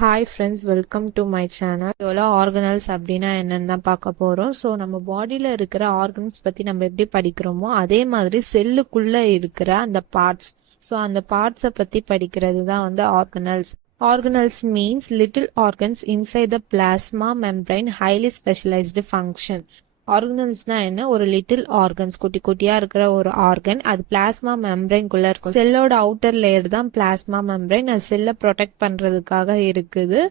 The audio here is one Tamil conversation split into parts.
Hi friends, welcome to my channel. எவ்வளோ ஆர்கனல்ஸ் அப்படின்னா என்னன்னு தான் பார்க்க போகிறோம். ஸோ நம்ம பாடியில் இருக்கிற ஆர்கன்ஸ் பற்றி நம்ம எப்படி படிக்கிறோமோ அதே மாதிரி செல்லுக்குள்ளே இருக்கிற அந்த பார்ட்ஸ், ஸோ அந்த பார்ட்ஸை பற்றி படிக்கிறது தான் வந்து organelles. Organelles means little organs inside the plasma membrane, highly specialized function. ஆர்கனல்ஸ்னா என்ன? ஒரு லிட்டில் ஆர்கன்ஸ், குட்டி குட்டியா இருக்கிற ஒரு ஆர்கன், அது பிளாஸ்மா மெம்பரைன்குள்ள இருக்கும். செல்லோட அவுட்டர் லேயர் தான் பிளாஸ்மா மெம்பரைன். அது செல்லை ப்ரொடெக்ட் பண்றதுக்காக இருக்குது.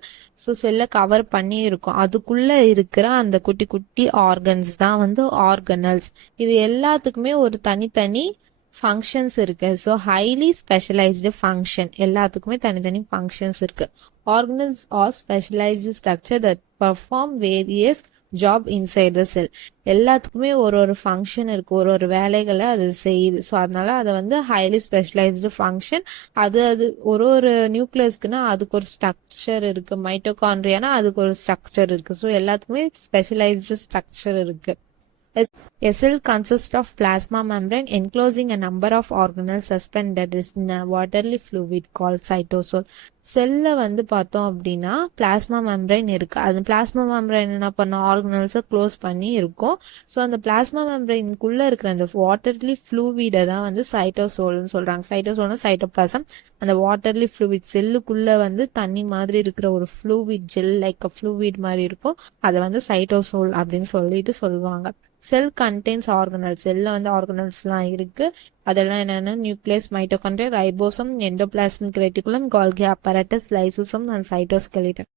ஸோ செல்லை கவர் பண்ணி இருக்கும். அதுக்குள்ள இருக்கிற அந்த குட்டி குட்டி ஆர்கன்ஸ் தான் வந்து ஆர்கனல்ஸ். இது எல்லாத்துக்குமே ஒரு தனித்தனி ஃபங்க்ஷன்ஸ் இருக்கு. ஸோ ஹைலி ஸ்பெஷலைஸ்டு ஃபங்க்ஷன், எல்லாத்துக்குமே தனித்தனி ஃபங்க்ஷன்ஸ் இருக்கு. Organelles are specialized structure that perform various job inside the cell. எல்லாத்துக்குமே ஒரு ஃபங்க்ஷன் இருக்கு, ஒரு வேலைகளை அது செய்யுது. ஸோ அதனால அதை வந்து ஹைலி ஸ்பெஷலைஸ்டு ஃபங்க்ஷன். அது ஒரு நியூக்ளியஸ்க்குன்னா அதுக்கு ஒரு ஸ்ட்ரக்சர் இருக்கு. மைட்டோகாண்ட்ரியானா அதுக்கு ஒரு ஸ்ட்ரக்சர் இருக்கு. ஸோ எல்லாத்துக்குமே ஸ்பெஷலைஸ்டு ஸ்ட்ரக்சர் இருக்கு. A cell consists of plasma membrane enclosing a number of organelles suspended in a watery fluid called cytosol. செல்ல வந்து பார்த்தோம் அப்படின்னா பிளாஸ்மா மெம்பரைன் இருக்கு. அது பிளாஸ்மா மெம்பரைன் என்ன பண்ண ஆர்கனல்ஸை க்ளோஸ் பண்ணி இருக்கும். ஸோ அந்த பிளாஸ்மா மெம்பரைனுக்குள்ள இருக்கிற அந்த வாட்டர்லி ஃப்ளூவிடை தான் வந்து சைட்டோசோல்னு சொல்றாங்க. சைட்டோசோல்னா சைட்டோபிளாசம். அந்த வாட்டர்லி ஃப்ளூவிட், செல்லுக்குள்ள வந்து தண்ணி மாதிரி இருக்கிற ஒரு ஃப்ளூவிட், ஜெல் லைக் ஃப்ளூவிட் மாதிரி இருக்கும். அதை வந்து சைட்டோசோல் அப்படின்னு சொல்லுவாங்க. Cell contains organelles. செல்ல வந்து ஆர்கனல்ஸ்லாம் இருக்கு. அதெல்லாம் என்னென்ன? Nucleus, mitochondria, ribosome, endoplasmic reticulum, Golgi apparatus, lysosome and சைட்டோஸ்கெலிட்டன்.